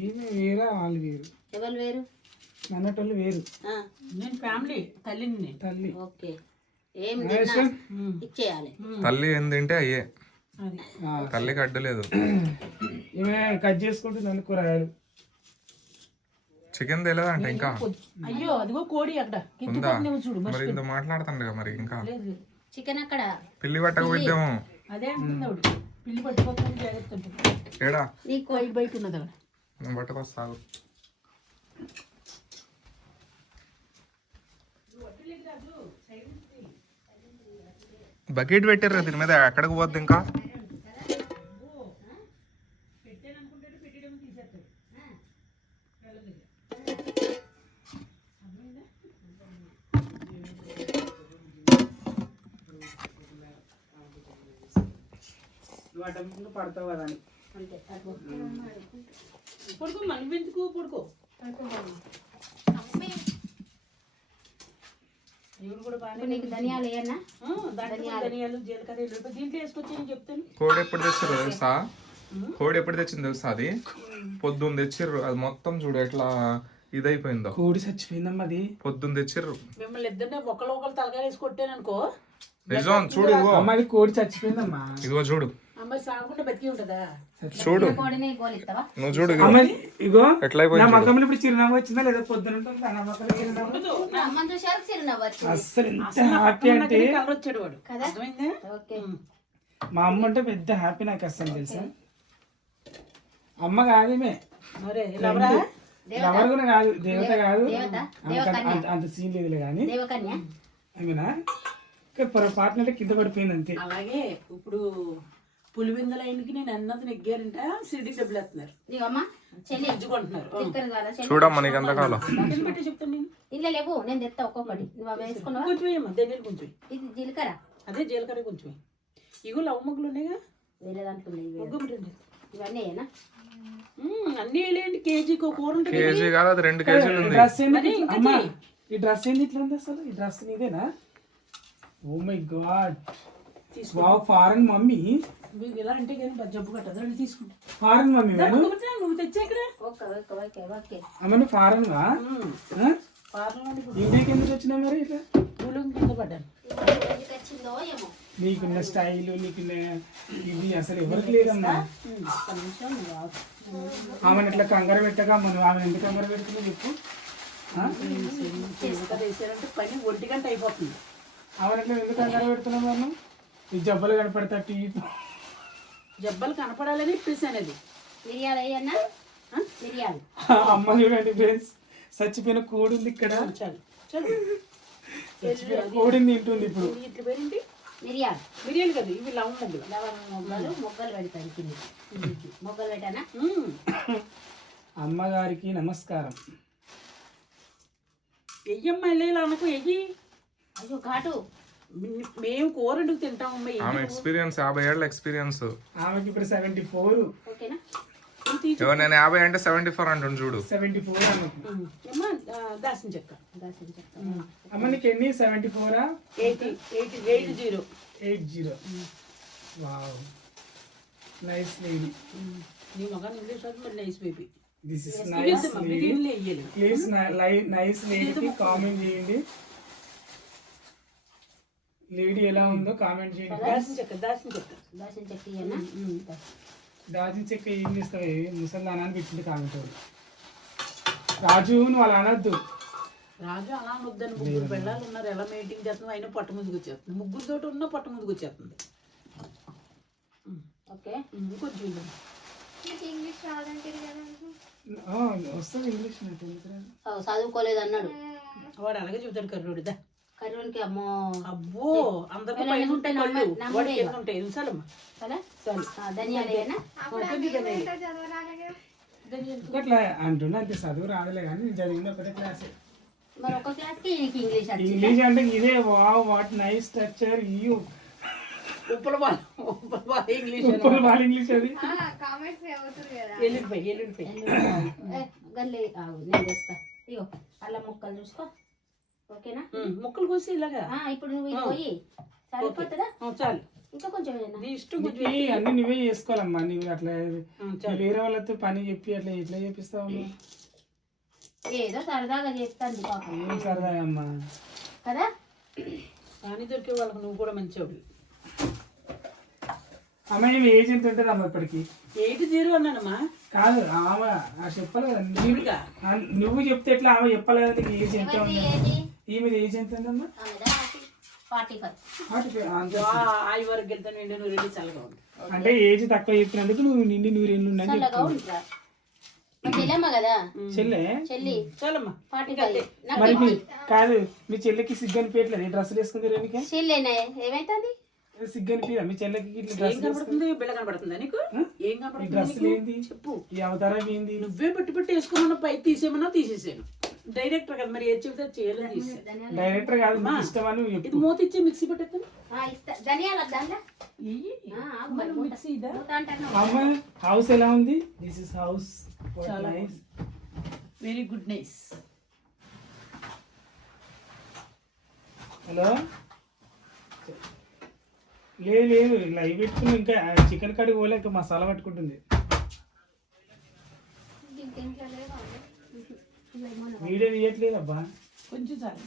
ఈమె వేరే వాళ్ళు వేరు. ఎవరు వేరు? అన్నటోళ్ళు వేరు. ఆ, నేను ఫ్యామిలీ తల్లిని నేను. తల్లి. ఓకే. ఏం ఇచ్చేయాలి. తల్లి ఏం తింటే అయ్యే. అది. ఆ, తల్లికి అడ్డులేదు ఈమె కట్ చేసుకుంటుంది అన్ని కూరగాయలు. చికెన్ తెలియదా అంటే ఇంకా? అయ్యో అదిగో కోడి అక్కడ. ఉందా? చూడు మరి ఇంత మాట్లాడుతుండే కదా మరి ఇంకా. చికెన్ అక్కడ పిల్లి పట్టకపోయిద్దాము అదే పిల్లి పట్టుకోకుండా జాగ్రత్త ఏడా? నీకు బయట బయట ఉన్నది అక్కడ బకెట్ పెట్టారు దీని మీద ఎక్కడికి పోద్ది ఇంకా. పడతావు కదా అని. పడుకో. మనం ఎందుకు పడుకో? కూడా బాగానే ఇప్పుడు నీకు ధనియాలు వేయన్నా ఆ, దాంట్లో కూడా ధనియాలు. జీలకర్ర ఎల్లుల్లిపాయ దీంట్లో వేసుకొచ్చి నేను చెప్తాను. కోడి ఎప్పుడు తెచ్చారు తెలుసా? కోడి ఎప్పుడు తెచ్చింది తెలుసా అది? పొద్దున్న తెచ్చిర్రు అది మొత్తం చూడు ఎట్లా ఇదైపోయిందో. కోడి చచ్చిపోయిందమ్మా అది. పొద్దున్న తెచ్చిర్రు. మిమ్మల్ని ఇద్దరినే ఒకళ్ళు ఒకళ్ళు తలకాయ వేసి కొట్టాను అనుకో నిజం చూడు అమ్మ అది కోడి చచ్చిపోయిందమ్మా. ఇగో చూడు. చూడు. కోడిని గోలిస్తావా నువ్వు చూడు ఇగో. ఎట్లా నా. మగ్గంలో ఇప్పుడు చిరునామా వచ్చిందా లేదా? పొద్దున అస్సలు ఎంత హ్యాపీ అంటే కలర్ వచ్చాడు వాడు. కదా? అర్థమైందా? ఓకే. మా అమ్మ అంటే పెద్ద హ్యాపీ నాకు అస్సలు తెలుసా? అమ్మ కాదేమే ఎవరు కూడా కాదు దేవత కాదు. దేవత? అంత- సీన్ లేదులే కానీ. దేవకన్య. ఆమెనా పొరపాటున అంటే కింద పడిపోయింది అంతే. అలాగే ఇప్పుడు పులివెందుల ఆయనకి నేను అన్నది నెగ్గారంట సిడి డబ్బులు వేస్తున్నారు అమ్మ చెల్లి ఇచ్చుకుంటున్నారు కాదా చెల్లి. చూడమ్మా నీకు ఎంతకాలం పెట్టి చెప్తాను నేను. ఇల్ల లేవు నేను తెస్తా ఒక్కొక్కటి. నువ్వు అవి వేసుకున్నావా? కొంచెం వేయమ్మా ధనియాలు కొంచెం వేయి. ఇది జీలకర్ర. అదే జీలకర్ర కొంచెం వేయి. ఇగో లవ్ మొగ్గులు ఉన్నాయిగా. వేరే దాంట్లో ఉన్నాయి ఇవి. మొగ్గు రెండు. ఇవన్నీ ఏనా? అన్నీ వేయండి కేజీకి ఒక కూర ఉంటుంది కేజీ కాదు అది రెండు కేజీలు ఉంది. డ్రెస్ ఏంది మరి ఇంకా అమ్మా చెయ్యి. ఈ డ్రెస్ ఏంది ఇట్లా ఉంది అసలు? ఈ డ్రెస్ నీదేనా? ఓ my God wow foreign mummy. మీకు ఎలా అంటే జబ్బు కట్టదు రండి తీసుకుంటా ఫారెన్ మమ్మీ నువ్వు తెచ్చా ఇక్కడ? ఓకే ఓకే ఓకే ఓకే అమ్మ నువ్వు ఫారెన్ వా ఇండియాకి ఎందుకు వచ్చినావు మరి ఇట్లా? పూలు కింద పడ్డాను. నీకున్న స్టైల్ నీకున్న ఇది అసలు ఎవరికి లేదమ్మా. ఆమెను ఇట్లా కంగారు పెట్టగా మనం ఆమె ఎందుకు కంగారు పెడుతుందో చెప్పు? పని ఒంటి గంట అయిపోతుంది. ఆమెను ఇట్లా ఎందుకు కంగారు పెడుతున్నావు మనం ఈ జబ్బలు కనపడతాయి జబ్బలు కనపడాలని అది మిరియాలు వేయన్నా? మిరియాలు. అమ్మ చూడండి ఫ్రెండ్స్ చచ్చిపోయిన కోడి ఉంది ఇక్కడ. చాలు చాలు. చచ్చిపోయిన కోడిని తింటుంది ఇప్పుడు. ఇవి ఇట్లా పేరేంటి మిరియాలు. బిర్యానీ కదా ఇవి లవ్ మొగ్గులు లవంగ మొగ్గలు మొగ్గలు పెడతాను కింద మొగ్గలు పెట్టానా? మ్మ్. అమ్మగారికి నమస్కారం. ఎయ్యమ్మ వెళ్ళేలా అనుకో ఎయ్యి. అయ్యో ఘాటు. మేము కూర వండుకు తింటాం అమ్మ ఎయ్యి. ఆమె ఎక్స్పీరియన్స్ యాభై ఏళ్ళ ఎక్స్పీరియన్స్ ఆమెకి ఇప్పుడు సెవెంటీ ఫోర్ ఓకేనా? ఎవరు నేను యాభై అంటే సెవెంటీ ఫోర్ అంటుంది చూడు. Seventy four. అమ్మ దాసిన చెక్క దాచిన చెక్క అమ్మ నీకు ఎన్ని? Seventy ఫోరా eighty eighty eight zero. Eight zero. Wow. Nice lady నీ మగన్ ఇంగ్లీష్ మరి nice baby this is nice lady please nice లేడీకి comment చేయండి. లేడీ ఎలా ఉందో కామెంట్ చేయండి. దాసిన చెక్క దాసిన చెక్క దాచిన చెక్క ఇయ్యనా? దాచిన చెక్క ఏం చేస్తావు? ముసల్దానా అని పెట్టింది కామెంట్. రాజు నువ్వు అలా అనొద్దు. రాజు అలా వద్దని ముగ్గురు పిల్లలు ఉన్నారు. ఎలా మెయింటైన్ చేస్తున్నావు అయినా పట్ట ముందుకు వచ్చేస్తుంది. ముగ్గురుతో ఉన్న పట్ట ముందుకు వచ్చేస్తుంది. ఓకే. ఇవ్వు. ఆ, వస్తుంది ఇంగ్లీష్ చదువుకోలేదు అన్నాడు. వాడు అలాగే చెబుతాడు కర్రోడిదా కర్రోనికి అమ్మో. అబ్బో అందరికీ పైన ఉంటాయి కళ్ళు వాడికి కింద ఉంటాయి చాలమ్మా కదా? అంటున్నా అంతే చదువు రాదులే కానీ నేను చదివింది ఒకటే క్లాస్. మరి ఒక క్లాస్కి ఇంగ్లీష్ అంటే ఇదే wow what nice structure you Uppala Bala Uppala Bala English వాళ్ళ ఇంగ్లీష్ అది. ఎల్లుడిపోయి ఎల్లుడిపోయి ఏ, గల్లీ ఆగు, నేను చేస్తా ఇగో అల్లం ముక్కలు చూసుకో. ఓకేనా? ముక్కలు కోసి ఇలాగా. ఆ, ఇప్పుడు నువ్వు ఇది పోయి సరిపోతుందా? ఆ, చాలు. ఇంకా కొంచెం అన్ని నువ్వే చేసుకోవాలమ్మా నువ్వు అట్లా. వేరే వాళ్ళతో పని చెప్పి అట్లా ఎట్లా చేపిస్తావు? ఏదో సరదాగా చెప్తాంది పాపం. ఏం సరదా అమ్మా కదా? కానీ దొరికే వాళ్ళకి నువ్వు కూడా మంచివాడు అమ్మ ఈమె ఏజ్ ఎంత ఉంటుంది అమ్మ ఇప్పటికి? ఎయిట్ జీరో అన్నానమ్మా. కాదు ఆమె ఆ చెప్పాలి కదా నీవు- ఈవిడిగా ఆ, నువ్వు చెప్తే ఎట్లా ఆమె చెప్పాలి కదా నీకు ఏజ్ ఎంత ఎవరిది ఉంది ఏది ఈమె ఏజ్ ఎంత ఉందమ్మా ఫార్టీ ఫైవ్ వరకు వెళ్తాను నిండు చల్లగా ఉంది. అంటే ఏజ్ తక్కువ చెప్పినందుకు నువ్వు నిండి నూరేళ్ళు ఉందని చల్లగా ఉంటా కదా? చెల్లె? చెల్లి. చాలమ్మా ఫార్టీ ఫైవ్ మరి నాకు మీ కాదు మీ చెల్లెకి సిగ్గు అనిపించట్లేదు ఈ డ్రెస్సులు వేసుకుంది రేణుకే? చెల్లేనే. ఏమైతుంది? సిగ్గు అనిపించదా మీ చెల్లెకి ఇట్లా ఏం డ్రెస్ కనబడుతుంది బిళ్ళ కనబడుతుందా నీకు? ఏం ఈ కనబడుతుంది? ఏంది? చెప్పు. ఈ అవతారం ఏంది? నువ్వే పెట్టి పెట్టి వేసుకోమన్నా పై తీసేయమన్నా తీసేసాను డైరెక్టర్ కదా మరి ఏది చెబితే చేయాలని డైరెక్టర్ కాదు నీకు ఇష్టమని నువ్వు ఇది చెప్పు. మూత ఇచ్చి మిక్సీ పెట్టేస్తాను ధనియాల ఇయ్యి. మరి మూత. మిక్సీ ఇదా. అమ్మ హౌస్ ఎలా ఉంది? దిస్ ఇస్ హౌస్ చాలా వెరీ గుడ్ నైస్ హలో లేదు లేదు. లైవ్ పెట్టుకుని ఇంకా చికెన్ కడిగి పోలే ఇంకా మసాలా పట్టుకుంటుంది. ఇంకేంట్లో లేవా? ఇలా ఏమన్నా వీడియో తీయట్లేదు అబ్బా కొంచెం చాలు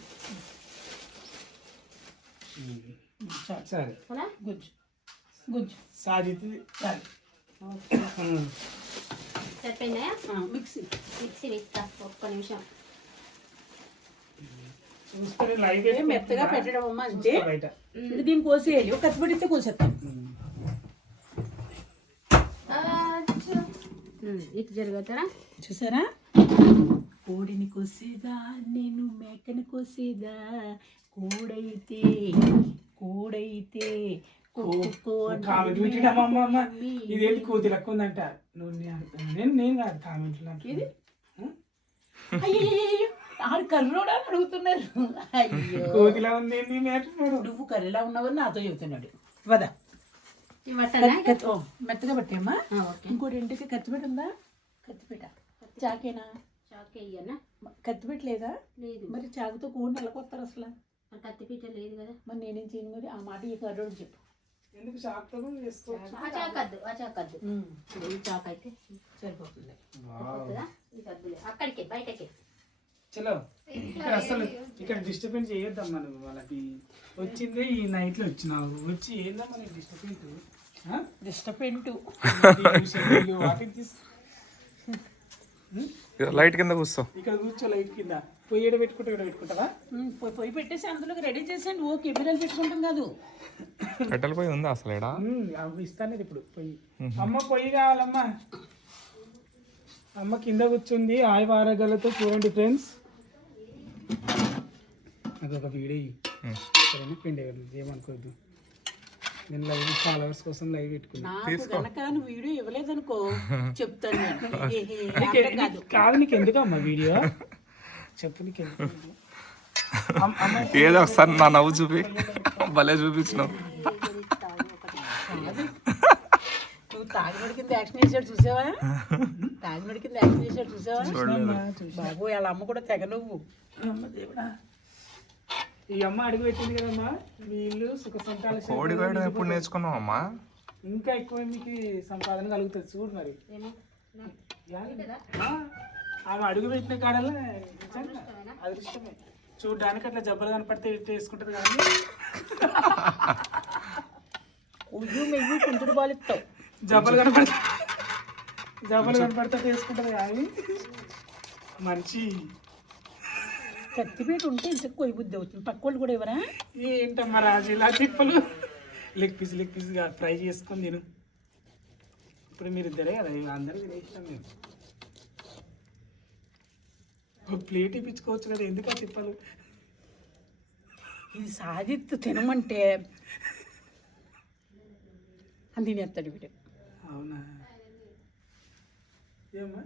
చాలు సరే పోలా? గుజ్జు గుజ్జు సాజిత్ చాలు సరిపోయిందా ఆ, మిక్సీ మిక్సీ ఇస్తా ఒక్క నిమిషం చూస్తే లైవ్ ఏం మెత్తగా పెట్టడం అమ్మ అంతే బయట ఇది దీన్ని కోసేయాలి ఒక కత్తి పెడితే కోసేస్తాను ఇటు జరుగుతారా చూసారా కోడిని కోసేదా నేను మేకని కోసేదా? కోడైతే కోడైతే కామెంట్ ఇదేంటి కోతి లెక్క ఉందంట? నువ్వు నేను నేను కాదు కామెంట్లు ఇది? ఆడు కర్రోడా అడుగుతున్నారు. అయ్యో. కోతిలా ఉంది నువ్వు కర్రీలా ఉన్నావని నాతో చెబుతున్నాడు. వదా. ఇవ్వటనా కత్తి- ఓ, మెత్తగా పట్టేమ్మా ఇంకోటి ఇంటికి కత్తిపేట ఉందా? కత్తిపేట చాకేనా చాక్ వేయనా కత్తిపేట లేదా లేదు. మరి చాకుతో కూడి నెలకొస్తారు అసలు. మరి కత్తిపీట లేదు కదా. మరి నేనేం చేయను మరి? ఆ మాట ఈ కర్రోడు చెప్పు. ఎందుకు షాక్తో చేసుకోవచ్చు? ఆ చాకద్దు ఆ చాకద్దు. ఈ చాక్ అయితే సరిపోతుంది. అక్కడికి బయటకి. చలో. ఇక్కడ అసలు ఇక్కడ డిస్టర్బెన్స్ చేయొద్దమ్మా నువ్వు వాళ్ళకి. వచ్చిందే ఈ నైట్లో వచ్చినావు. వచ్చి ఏందమ్మా నీకు డిస్టర్బెన్స్ డిస్టర్బెంట్. లైట్ కింద కూర్చో. ఇక్కడ కూర్చో లైట్ కింద. పొయ్యి పెట్టుకుంటా ఇక్కడ పెట్టుకుంటావా? పొయ్యి పెట్టేసి అందులోకి రెడీ చేసేయండి. ఓ కెమెరాలు పెట్టుకుంటాం కాదు. కట్టెల పోయి ఉందా అసలు ఇస్తాను ఇప్పుడు పొయ్యి. అమ్మ పొయ్యి కావాలమ్మా. అమ్మ కింద కూర్చుంది. ఆయ వారగలతో చూడండి ఫ్రెండ్స్. అదొక వీడియో. సరేనా? పిండి ఎవరిది ఏమనుకోవద్దు. నేను లైవ్ ఫాలోవర్స్ కోసం లైవ్ పెట్టుకున్నా. నాకు కనుక నువ్వు వీడియో ఇవ్వలేదనుకో చెప్తాను నేను. కాదు. నీకు ఎందుకు అమ్మ వీడియో? చెప్పు నీకు ఎందుకు ఏదో ఒకసారి నా నవ్వు చూపి. భలే చూపించినావు. నువ్వు తాగినడి కింద యాక్షన్ చూసావా? తాగినడి కింద యాక్షన్ చేసాడు చూసావా? బాబు వాళ్ళ అమ్మ కూడా తెగ నువ్వు. అమ్మ దేవుడా. ఈ అమ్మ అడుగు పెట్టింది కదమ్మా వీళ్ళు సుఖ సంతాల కోడి కోయడం ఎప్పుడు నేర్చుకున్నావు అమ్మా ఇంకా ఎక్కువ మీకు సంపాదన కలుగుతుంది చూడు మరి. ఆ, ఆమె అడుగు పెట్టిన కాడల్లా నిజంగా అదృష్టమే. చూడడానికి అట్లా జబ్బలు కనపడితే ఇట్లా వేసుకుంటది కానీ ఉయ్యు మెయ్యి కుంటుడు బాలిస్తావు జబ్బలు కనపడితే జబ్బలు కనపడితే వేసుకుంటది కానీ మంచి కత్తిపేట ఉంటే ఇంత కొయ్యి బుద్ధి అవుతుంది. పక్క వాళ్ళు కూడా ఇవ్వరా ఏంటమ్మా రాజు ఇలా తిప్పలు? లెగ్ పీస్ లెగ్ పీస్గా ఫ్రై చేసుకొని తిను. ఇప్పుడు మీరు ఇద్దరే కదా ఇక అందరూ తినేసినాం మేము. ఒక ప్లేట్ ఇప్పించుకోవచ్చు కదా ఎందుకు ఆ తిప్పలు? ఇది సాధిత్తు తినమంటే అని తినేస్తాడు వీడు. అవునా? ఏమ్మా?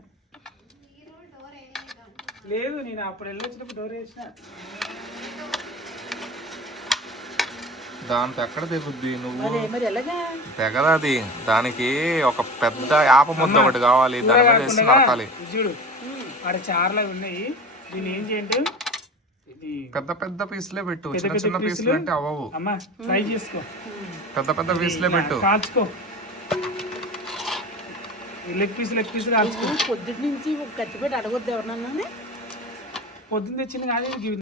లేదు నేను అప్పుడు వెళ్ళొచ్చినప్పుడు డోర్ వేసిన. దాంతో ఎక్కడ తెగుద్ది నువ్వు? అదే మరి ఎలాగా? తెగదా అది. దానికి ఒక పెద్ద యాప ముద్ద ఒకటి కావాలి దాని మీద వేసి నరకాలి చూడు ఆడ చార్లు ఉన్నాయి. దీన్ని ఏం చేయండి? ఇది పెద్ద పెద్ద పీసులే పెట్టు. చిన్న చిన్న పీసులు? అంటే అవ్వవు. అమ్మా ఫ్రై చేసుకో. పెద్ద పెద్ద పీసులే పెట్టు. కాల్చుకో. లెగ్ పీస్ లెగ్ పీస్ కాల్చుకో. పొద్దుటి నుంచి ఒక అడగొద్దు ఎవరన్నా పొద్దున్న తెచ్చింది కాదు